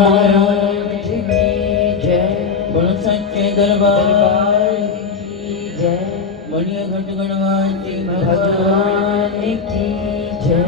महाराज की जय। बोलो सच्चे दरबार की जय। बोलिए घट गणवासी भगवान की जय।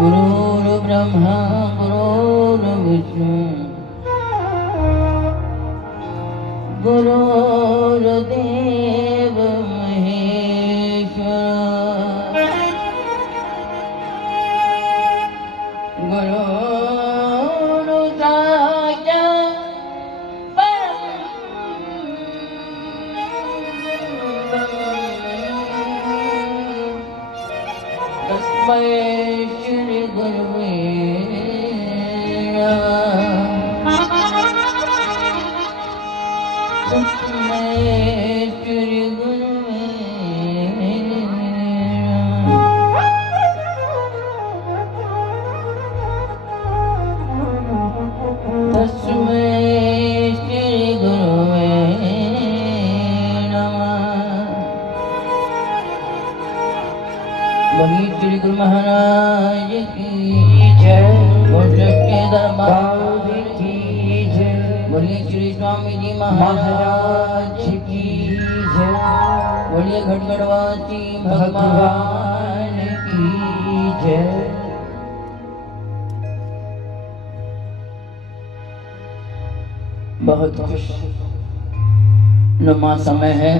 गुरुर्ब्रह्मा गुरुर्विष्णु गुरुर्देव महेश्वरा गुरु साक्षात् परब्रह्म तस्मै श्री गुरुवे श्री गुरु महाराज की जय। बोलिए के दरबार की जय। बोलिए श्री स्वामी जी महाराज की जय। बोलिए घट गणवासी भगवान की जय। बहुत खुश नुमा समय है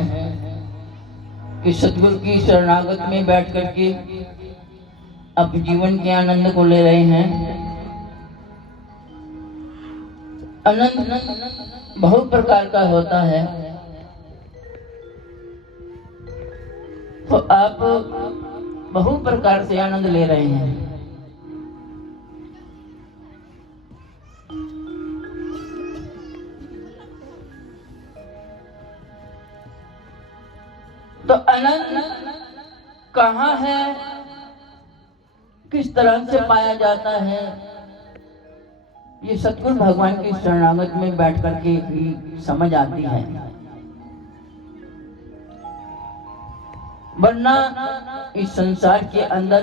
कि सतगुरु की शरणागत में बैठ करके अब जीवन के आनंद को ले रहे हैं। आनंद बहुत प्रकार का होता है, तो आप बहुत प्रकार से आनंद ले रहे हैं। तो आनंद कहाँ है, किस तरह से पाया जाता है, ये सतगुरु भगवान की शरणागत में बैठ करके ही समझ आती है। वरना इस संसार के अंदर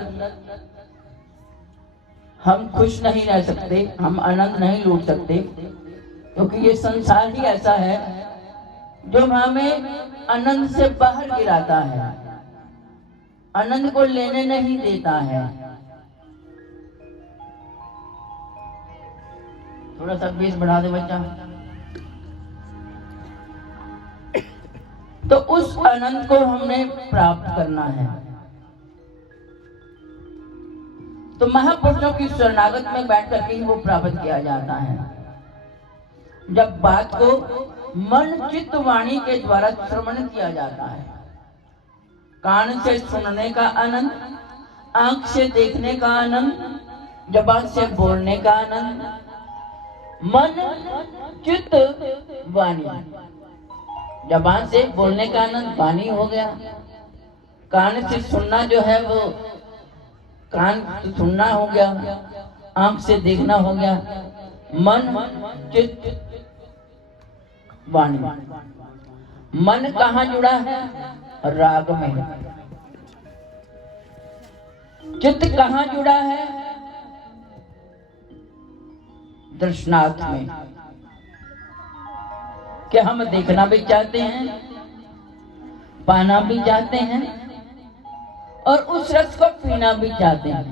हम खुश नहीं रह सकते, हम आनंद नहीं लूट सकते, क्योंकि ये संसार ही ऐसा है जो हमें आनंद से बाहर गिराता है, आनंद को लेने नहीं देता है। थोड़ा सा बेस बढ़ा दे बच्चा। तो उस आनंद को हमने प्राप्त करना है, तो महापुरुषों की शरणागत में बैठ करके ही वो प्राप्त किया जाता है। जब बात को मन चित्त वाणी के द्वारा श्रवण किया जाता है, कान से सुनने का आनंद, आंख से देखने का आनंद, जबान से बोलने का आनंद, मन चित्त वाणी। जबान से बोलने का आनंद वाणी हो गया, कान से सुनना जो है वो कान से सुनना हो गया, आंख से देखना हो गया, मन चित्त वाणी। मन कहाँ जुड़ा है? राग में। चित्त कहाँ जुड़ा है? दर्शनार्थ में। कि हम देखना भी चाहते हैं, पाना भी चाहते हैं और उस रस को पीना भी चाहते हैं।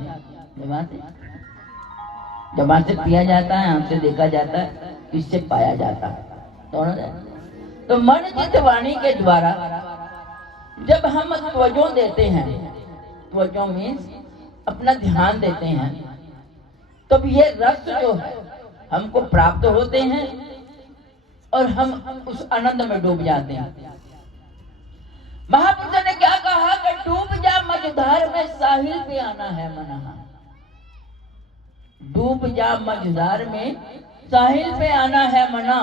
जबान से पिया जाता है, आंख से देखा जाता है, इससे पाया जाता है, दोनों। तो मन चित्त वाणी के द्वारा जब हम त्वजों देते हैं, त्वजों मीन्स अपना ध्यान देते हैं, तब ये रस जो है हमको प्राप्त होते हैं और हम उस आनंद में डूब जाते हैं। महापुरुष ने क्या कहा कि डूब जा मझधार में, साहिल पे आना है मना। डूब जा मझधार में, साहिल पे आना है मना।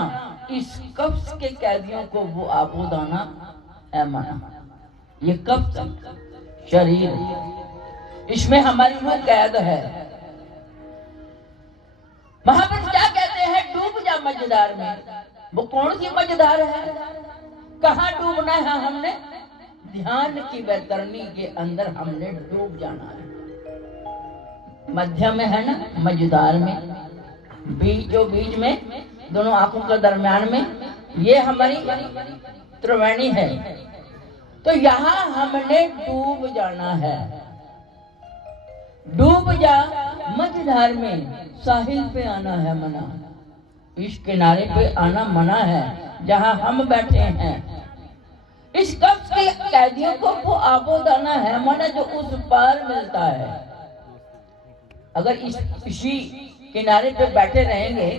इस कब्ज के कैदियों को वो आबूदाना है मना। ये कब्ज शरीर, इसमें हमारी वो कैद है। महापुरुष क्या कहते हैं? डूब जा मझधार में। वो कौन सी मझधार है? कहाँ डूबना है हमने? ध्यान की वैतरणी के अंदर हमने डूब जाना है। मध्य में है ना, मझधार में, बीचों बीच में, दोनों आंखों के दरमियान में, ये हमारी त्रिवेणी है। तो यहाँ हमने डूब जाना है। डूब जा मझधार में, साहिल पे आना है मना। इस किनारे पे आना मना है जहाँ हम बैठे हैं। इस कब्ज के कैदियों को वो आबोदाना है मना जो उस पार मिलता है। अगर इसी किनारे पे बैठे रहेंगे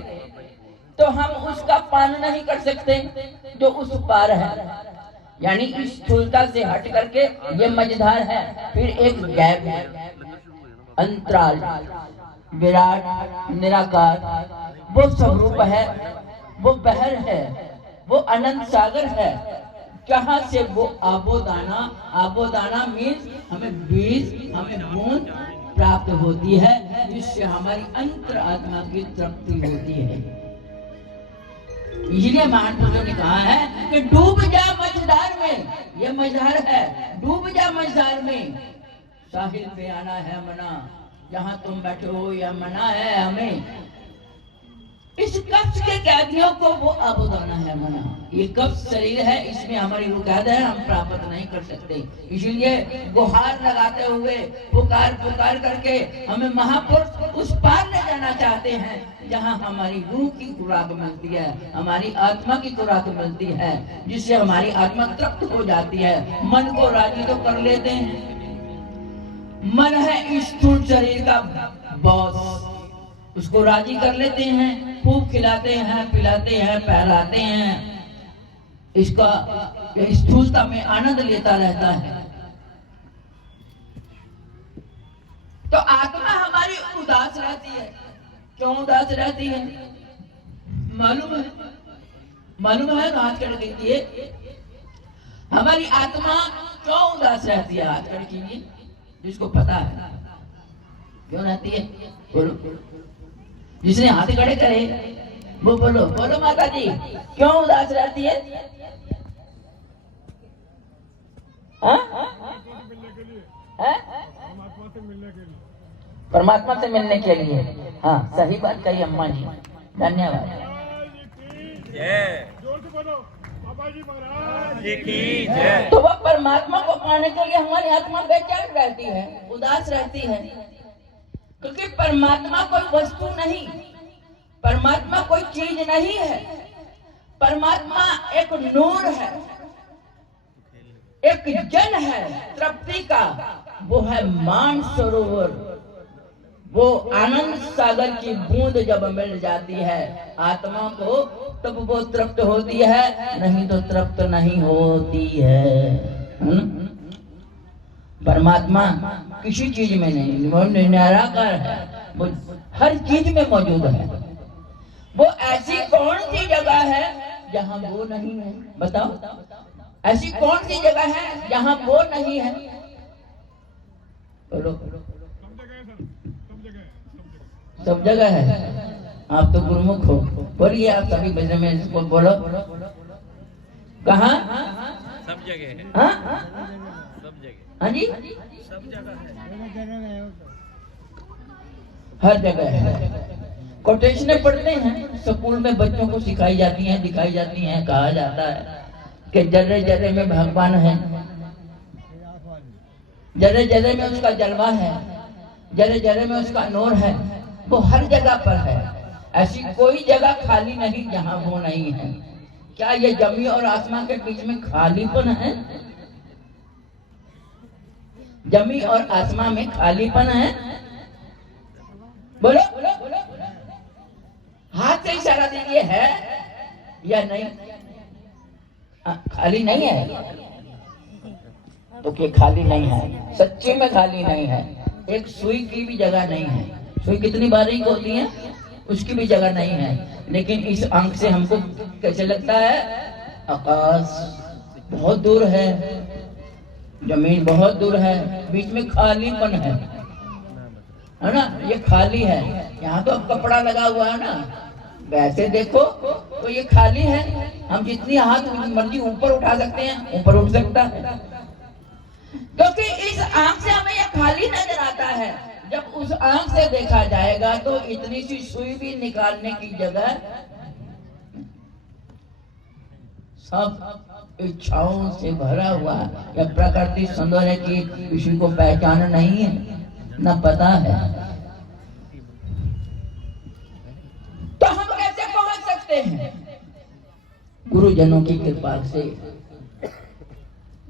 तो हम उसका पान नहीं कर सकते जो उस पार है। यानी इस स्थूलता से हट करके ये मझधार है, फिर एक गैप है, अंतराल, विराट निराकार, वो स्वरूप है, वो बहर है, वो अनंत सागर है, जहाँ से वो आबोदाना, आबोदाना मीन्स हमें बीज, हमें बूंद प्राप्त होती है, जिससे हमारी अंतर आत्मा की तृप्ति होती है। इसलिए महापुरुषों ने कहा है कि डूब जा मझधार में, ये मझधार है, डूब जा मझधार में, साहिल पे आना है मना। जहाँ तुम बैठे हो यह मना है हमें। इस कब्ज के कैदियों को वो आबोदाना है मना। ये कब्ज शरीर है, इसमें हमारी वो कैद है, हम प्राप्त नहीं कर सकते। इसीलिए गुहार लगाते हुए पुकार पुकार करके हमें महापुरुष उस पार ले जाना चाहते हैं जहाँ हमारी रूह की खुराक मिलती है, हमारी आत्मा की खुराक मिलती है, जिससे हमारी आत्मा तृप्त हो जाती है। मन को राजी तो कर लेते हैं। मन है इस स्थूल शरीर का बॉस, उसको राजी कर लेते हैं, खूब खिलाते हैं, पिलाते हैं, पहलाते हैं, इसका स्थूलता में आनंद लेता रहता है। तो आत्मा हमारी उदास रहती है। क्यों उदास रहती है? मालूम है हाथ खड़े कीजिए, हमारी आत्मा क्यों उदास रहती है? हाथ खड़े कीजिए जिसको पता है क्यों रहती है, बोलो। जिसने हाथ खड़े करे वो बोलो, बोलो माता जी क्यों उदास रहती है? परमात्मा से मिलने के लिए। हाँ, सही बात कही अम्मा जी, धन्यवाद। तो वह परमात्मा को पाने के लिए हमारी आत्मा बेचैन रहती है, उदास रहती है, क्योंकि परमात्मा कोई वस्तु नहीं, परमात्मा कोई चीज नहीं है। परमात्मा एक नूर है, एक जल है तृप्ति का, वो है मान सरोवर। वो आनंद सागर की बूंद जब मिल जाती है आत्मा को, तब वो तृप्त होती है, नहीं तो तृप्त नहीं होती है। परमात्मा किसी चीज में नहीं, वो निराकार है, वो हर चीज में मौजूद है। वो ऐसी कौन सी जगह है जहाँ वो नहीं है? बताओ, ऐसी कौन सी जगह है जहाँ वो नहीं है? बोलो। सब जगह है। आप तो गुरुमुख हो, बोलिए आप सभी भजन में बोलो। कहाँ? सब जगह है। हाँ, सब जगह। हाँ जी, सब जगह है। हर जगह है। कोटेशनें पढ़ते हैं, स्कूल में बच्चों को सिखाई जाती हैं, दिखाई जाती हैं, कहा जाता है कि जर्रे जर्रे में भगवान है, जर्रे जर्रे में उसका जलवा है, जर्रे जर्रे में उसका नूर है। वो हर जगह पर है। ऐसी कोई जगह खाली नहीं जहाँ वो नहीं है। क्या ये जमी और आसमां के बीच में खालीपन है? जमी और आसमां में खालीपन है? बोलो, हाथ से इशारा दीजिए, है या नहीं? खाली नहीं है तो क्या खाली नहीं है? सच्चे में खाली नहीं है। एक सुई की भी जगह नहीं है। सुई कितनी बारीक होती है, उसकी भी जगह नहीं है। लेकिन इस आंख से हमको कैसे लगता है? आकाश बहुत दूर है, जमीन बहुत दूर है, बीच में खालीपन है ना? ये खाली है। यहाँ तो अब कपड़ा लगा हुआ है ना, वैसे देखो तो ये खाली है। हम जितनी हाथ मर्जी ऊपर उठा सकते हैं, ऊपर उठ सकता है, क्योंकि इस आंख से हमें ये खाली नजर आता है। जब उस आंख से देखा जाएगा तो इतनी सी सुई भी निकालने की जगह, सब इच्छाओं से भरा हुआ है। या प्रकृति सौंदर्य की किसी को पहचान नहीं है, न पता है, तो हम कैसे पहुंच सकते हैं? गुरुजनों की कृपा से,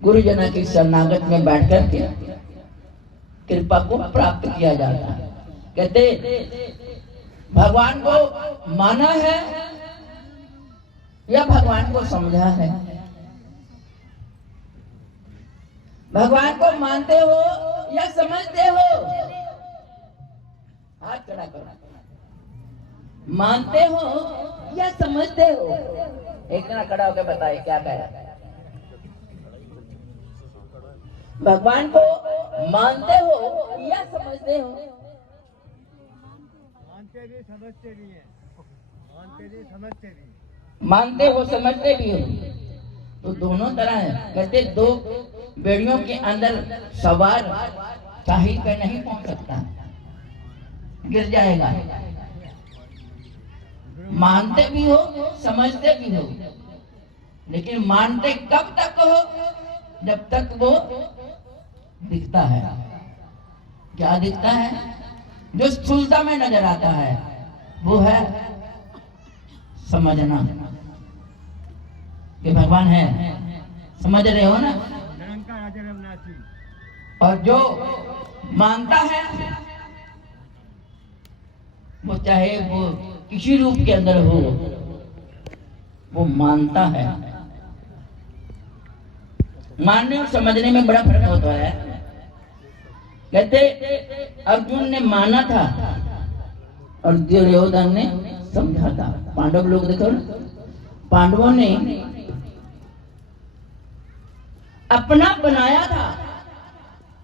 गुरुजनों की शरणागत में बैठकर के कृपा को प्राप्त किया जाता है। कहते भगवान को माना है या भगवान को समझा है? भगवान को मानते हो या समझते हो? हाथ खड़ा करो। मानते हो या समझते हो? एक जना खड़ा होकर बताए क्या कह रहा है। भगवान को मानते हो या समझते हो? मानते भी समझते भी हैं। मानते भी समझते भी। मानते हो समझते भी हो, तो दोनों तरह है। कहते दो बेड़ियों के अंदर सवार साहिल पे नहीं पहुंच सकता, गिर जाएगा। मानते भी हो समझते भी हो, लेकिन मानते कब तक हो? जब तक वो दिखता है। क्या दिखता है? जो स्थूलता में नजर आता है वो है समझना कि भगवान है। समझ रहे हो ना? और जो मानता है वो चाहे वो किसी रूप के अंदर हो, वो मानता है। मानने और समझने में बड़ा फर्क होता है। कहते अर्जुन ने माना था और दुर्योधन ने समझा था। पांडव लोग देखो ना, पांडवों ने अपना बनाया था,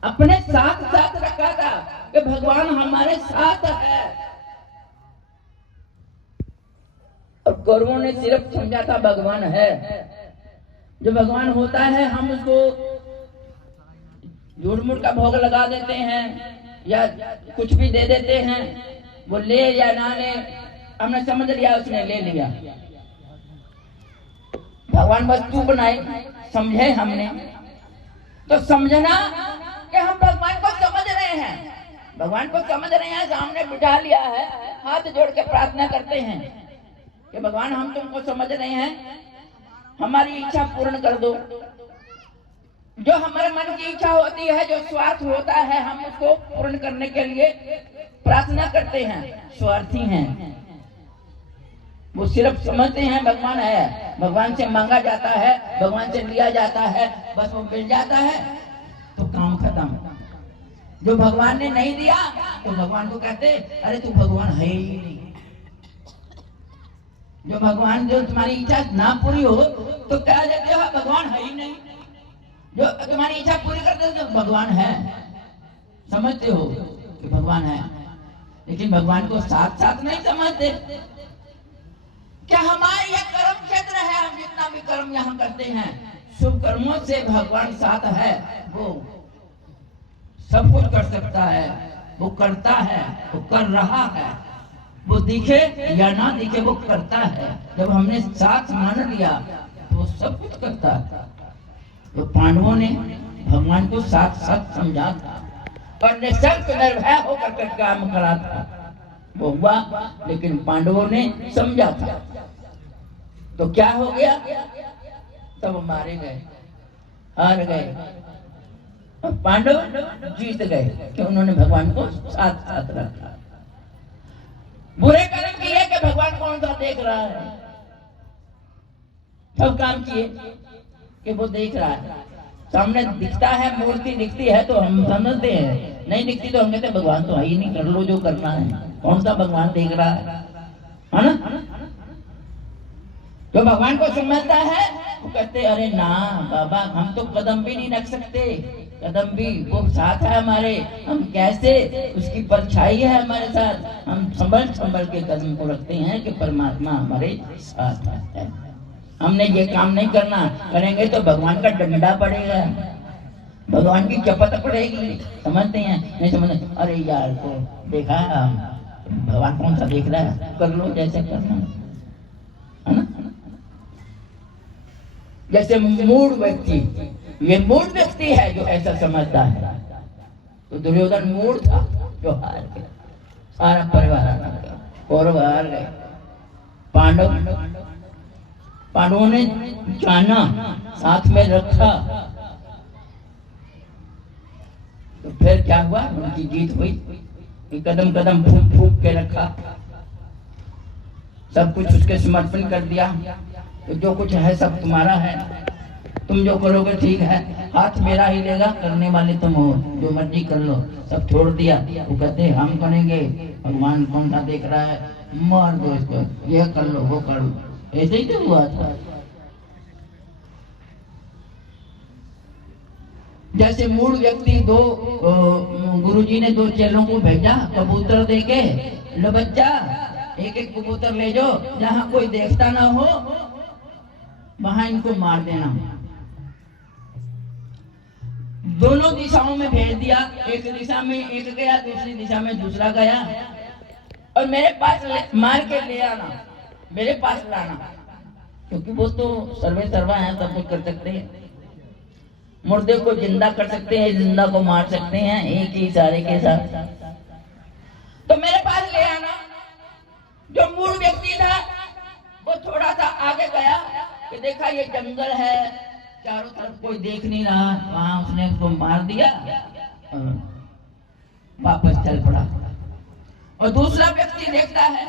अपने साथ साथ रखा था कि भगवान हमारे साथ है, और कौरवों ने सिर्फ समझा था भगवान है। जो भगवान होता है हम उसको झूठ मूठ का भोग लगा देते हैं या कुछ भी दे देते हैं, वो ले या ना ले, हमने समझ लिया, उसने ले लिया। भगवान वस्तु बनाए, समझे हमने, तो समझना कि हम भगवान को समझ रहे हैं, भगवान को समझ रहे हैं, सामने बिठा लिया है, हाथ जोड़ के प्रार्थना करते हैं कि भगवान हम तुमको समझ रहे हैं, हमारी इच्छा पूर्ण कर दो। जो हमारे मन की इच्छा होती है, जो स्वार्थ होता है, हम उसको पूर्ण करने के लिए प्रार्थना करते हैं। स्वार्थी हैं वो, सिर्फ समझते हैं भगवान है, भगवान से मांगा जाता है, भगवान से लिया जाता है, बस वो मिल जाता है तो काम खत्म। जो भगवान ने नहीं दिया तो भगवान को कहते अरे तू भगवान है ही नहीं। जो भगवान जो तुम्हारी इच्छा ना पूरी हो तो कह देते हो भगवान है ही नहीं, जो तुम्हारी इच्छा पूरी कर देते हो भगवान है, समझते हो कि भगवान है, लेकिन भगवान को साथ साथ नहीं समझते। क्या हमारे यह कर्म क्षेत्र है, हम जितना भी कर्म यहाँ करते हैं शुभ कर्मों से भगवान साथ है, वो सब कुछ कर सकता है, वो करता है, वो कर रहा है, वो दिखे या ना दिखे वो करता है। जब हमने साथ मान लिया तो वो सब कुछ करता है। तो पांडवों ने भगवान को साथ साथ समझा था और निशर्त निर्भय होकर के काम करा था, वो हुआ, लेकिन पांडवों ने समझा था। तो क्या हो गया, तब मारे गए, हार गए, और पांडव जीत गए कि उन्होंने भगवान को साथ साथ रखा। बुरे कर्म किए कि भगवान कौन सा देख रहा है, सब काम किए कि वो देख रहा है, सामने दिखता है, मूर्ति दिखती है तो हम समझते हैं, नहीं दिखती तो हम कहते हैं भगवान तो है ही नहीं, कर लो जो करना है, कौन सा भगवान देख रहा है ना। जो भगवान को समझता है वो कहते अरे ना बाबा, हम तो कदम भी नहीं रख सकते, कदम भी, वो साथ है हमारे, हम कैसे, उसकी परछाई है हमारे साथ, हम संभल संभल के कदम को रखते हैं कि परमात्मा हमारे साथ है। हमने ये काम नहीं करना, करेंगे तो भगवान का डंडा पड़ेगा, भगवान की चपत पड़ेगी, समझते हैं, नहीं समझते, अरे यार को देखा भगवान कौन सा देख रहा है, कर लो जैसे करना है ना। जैसे मूढ़ व्यक्ति, ये मूढ़ व्यक्ति है जो ऐसा समझता है। तो दुर्योधन मूढ़ था जो हार गया, सारा परिवार हार गया, कौरव हार गए, पांडवों ने जाना, साथ में रखा, तो फिर क्या हुआ, उनकी जीत हुई, कदम कदम फूक फूक के रखा, सब कुछ उसके समर्पण कर दिया। तो जो कुछ है सब तुम्हारा है, तुम जो करोगे ठीक है, हाथ मेरा ही लेगा, करने वाले तुम हो, जो मर्जी कर लो, सब छोड़ दिया। वो कहते हम करेंगे, भगवान कौन सा देख रहा है, मार दो इसको, ये कर लो वो कर लो, ऐसे ही तो हुआ था। जैसे मूढ़ व्यक्ति, गुरुजी ने 2 चेलों को भेजा कबूतर देके, लो बच्चा एक एक कबूतर ले जाओ, जहाँ कोई देखता ना हो वहां इनको मार देना। दोनों दिशाओं में भेज दिया, एक दिशा में एक गया, दूसरी दिशा में दूसरा गया, और मेरे पास मार के ले आना, मेरे पास लाना, क्योंकि वो तो सर्वे सर्वा है, सब कुछ कर सकते हैं, मुर्दे को जिंदा कर सकते हैं, जिंदा को मार सकते हैं एक ही इशारे के साथ। तो मेरे पास ले आना। जो मूढ़ व्यक्ति था वो थोड़ा सा आगे गया कि देखा ये जंगल है, चारों तरफ कोई देख नहीं रहा, वहां उसने उसको मार दिया, वापस चल पड़ा। और दूसरा व्यक्ति देखता है,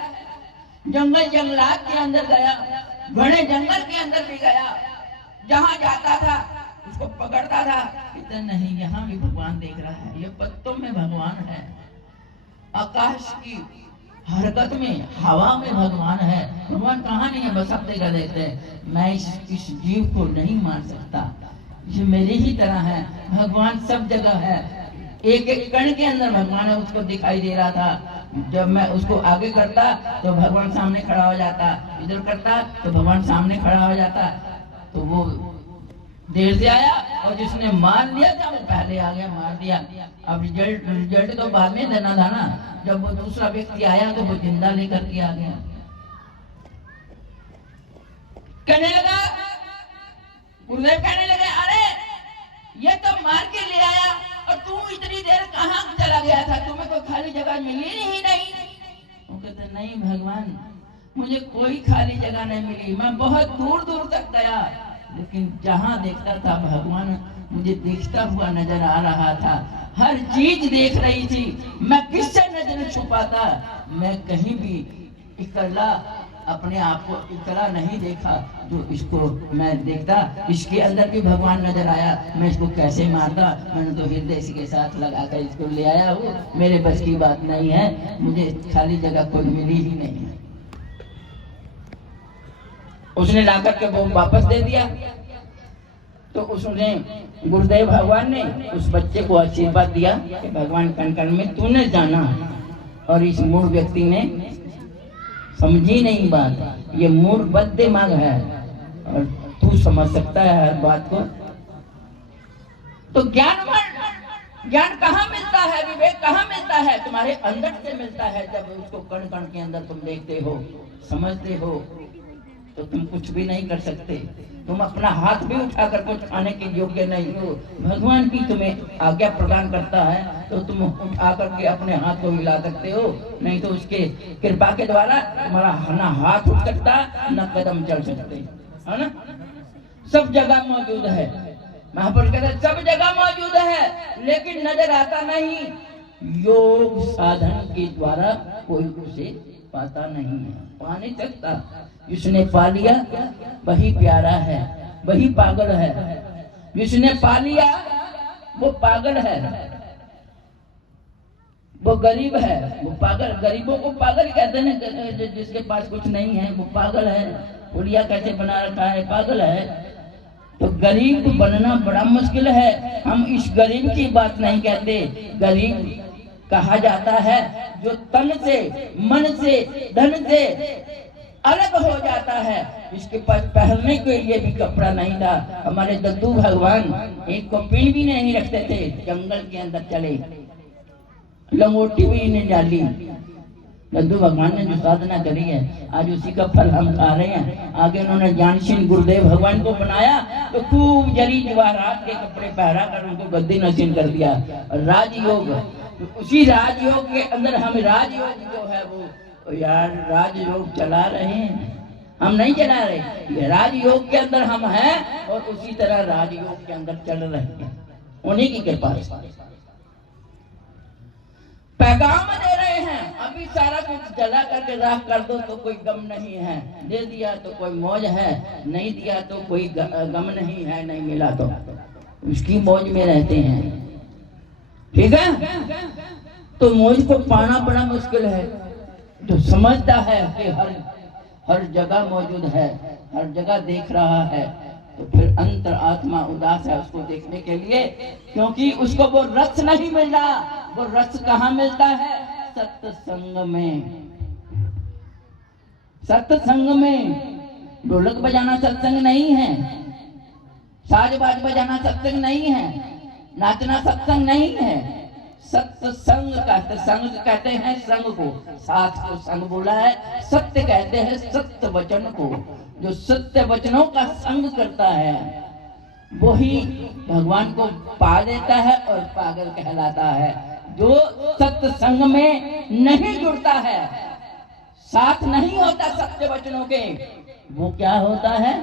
जंगल जंगलात के अंदर गया, घने जंगल के अंदर भी गया, जहां जाता था उसको पकड़ता था, कहता नहीं यहाँ भी भगवान देख रहा है, ये पत्तों में भगवान है, आकाश की हरकत में, हवा में भगवान है, भगवान कहाँ नहीं है, बस सब जगह देखते हैं। मैं इस जीव को नहीं मार सकता, ये मेरी ही तरह है, भगवान सब जगह है, एक एक कण के अंदर भगवान है, उसको दिखाई दे रहा था। जब मैं उसको आगे करता तो भगवान सामने खड़ा हो जाता, इधर करता तो भगवान सामने खड़ा हो जाता। तो वो देर से आया और जिसने मार लिया था वो पहले आ गया, मार दिया। अब रिजल्ट तो बाद में देना था ना, जब वो दूसरा व्यक्ति आया तो वो जिंदा लेकर के आ गया। कहने लगा, गुरुदेव कहने लगे, अरे ये तो मार के ले आया और तू इतनी देर कहाँ चला गया था, तुम्हें तो खाली जगह मिली ही नहीं। वो कहते नहीं भगवान, मुझे कोई खाली जगह नहीं मिली, मैं बहुत दूर दूर तक गया, लेकिन जहाँ देखता था भगवान मुझे देखता हुआ नजर आ रहा था, हर चीज देख रही थी, मैं किससे नजर छुपाता, मैं कहीं भी इकल्ला अपने आप को इकल्ला नहीं देखा, जो इसको मैं देखता, इसके अंदर भी भगवान नजर आया, मैं इसको कैसे मारता, मैंने तो हृदय के साथ लगाकर इसको ले आया हूँ, मेरे बस की बात नहीं है, मुझे खाली जगह कोई मिली ही नहीं है। उसने ला करके वो वापस दे दिया। तो उसने गुरुदेव भगवान ने उस बच्चे को आशीर्वाद दिया कि भगवान कण कण में तूने जाना। और इस मूढ़ व्यक्ति ने समझी नहीं बात, ये मूढ़ बद दिमाग है और तू समझ सकता है हर बात को। तो ज्ञान कहाँ मिलता है, विवेक कहाँ मिलता है? तुम्हारे अंदर से मिलता है। जब उसको कण कण के अंदर तुम देखते हो, समझते हो, तो तुम कुछ भी नहीं कर सकते। तुम अपना हाथ भी उठाकर कुछ खाने के योग्य नहीं हो। भगवान की तुम्हें आज्ञा प्रदान करता है तो तुम उठा करके अपने हाथ को हिला सकते हो, नहीं तो उसके कृपा के द्वारा तुम्हारा न हाथ उठ सकता न कदम चल सकते, है ना? सब जगह मौजूद है। महापुरुष कहते सब जगह मौजूद है, लेकिन नजर आता नहीं। योग साधन के द्वारा कोई उसे पाता नहीं है, पा नहीं सकता। जिसने पा लिया वही प्यारा है, वही पागल है। जिसने पा लिया वो पागल है, वो गरीब है, वो पागल। गरीबों को पागल कहते हैं, जिसके पास कुछ नहीं है वो पागल है। पुलिया कैसे बना रखा है, पागल है। तो गरीब बनना बड़ा मुश्किल है। हम इस गरीब की बात नहीं कहते। गरीब कहा जाता है जो तन से, मन से, धन से अलग हो जाता है। इसके पास पहनने के लिए भी कपड़ा नहीं था। हमारे दद्दू भगवान एक को पिन भी नहीं रखते थे, जंगल के अंदर चले, लंगोटी भी नहीं डाली। दद्दू भगवान ने जो साधना करी है आज उसी का फल हम खा रहे हैं। आगे उन्होंने ज्ञानशील गुरुदेव भगवान को बनाया तो खूब जरी जवाहरात के कपड़े पहरा कर उनको गद्दी नशीन कर दिया। राजयोग, उसी राजयोग के अंदर हम राजयोग जो है वो यार राजयोग चला रहे हैं, हम नहीं चला रहे। राजयोग के अंदर हम हैं और उसी तरह राजयोग के अंदर चल रहे हैं, उन्हीं की कृपा से। पैगाम दे रहे हैं, अभी सारा कुछ जला करके राख कर दो तो कोई गम नहीं है, दे दिया तो कोई मौज है, नहीं दिया तो कोई गम नहीं है, नहीं मिला तो उसकी मौज में रहते हैं। ठीक है, तो मौज को पाना बड़ा मुश्किल है। जो समझता है कि हर जगह मौजूद है, हर जगह देख रहा है, तो फिर अंतर आत्मा उदास है उसको देखने के लिए, क्योंकि उसको वो रस नहीं मिल रहा। वो रस कहाँ मिलता है? सत्संग में। सत्संग में ढोलक बजाना सत्संग नहीं है, साज बाज बजाना सत्संग नहीं है, नाचना सत्संग नहीं है। सत्संग कहते, संग कहते हैं संग को, साथ को संग बोला है। सत्य कहते हैं सत्य वचन को। जो सत्य वचनों का संग करता है वही भगवान को पा लेता है और पागल कहलाता है। जो सत्संग में नहीं जुड़ता है, साथ नहीं होता सत्य वचनों के, वो क्या होता है?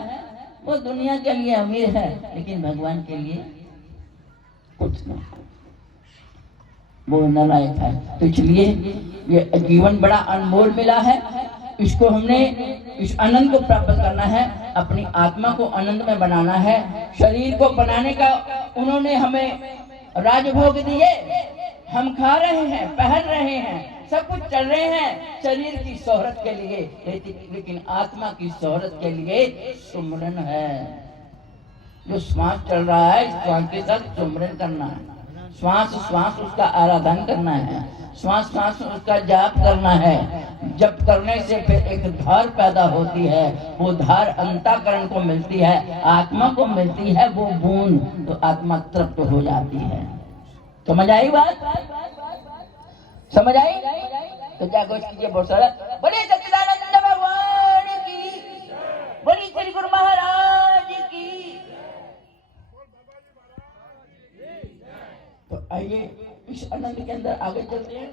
वो दुनिया के लिए अमीर है लेकिन भगवान के लिए कुछ नहीं, वो नालायक है। तो इसलिए ये जीवन बड़ा अनमोल मिला है। इसको हमने, इस आनंद को प्राप्त करना है, अपनी आत्मा को आनंद में बनाना है। शरीर को बनाने का उन्होंने हमें राजभोग दिए, हम खा रहे हैं, पहन रहे हैं, सब कुछ चल रहे हैं शरीर की शोहरत के लिए, लेकिन आत्मा की शोहरत के लिए सुमरन है। जो श्वास चल रहा है, श्वास के साथ सुमरन करना है। श्वास श्वास उसका आराधन करना है, श्वास श्वास उसका जाप करना है। जप करने से फिर एक धार पैदा होती है, वो धार अंतःकरण को मिलती है, आत्मा को मिलती है वो बूंद, तो आत्मा तृप्त हो जाती है। समझ आई बात? समझ आई? तो जागो कीजिए बहुत सारा। बड़े सच्चिदानंद भगवान की, बड़ी श्री गुरु महाराज की। तो आइए इस आनंद के अंदर आगे चलते हैं।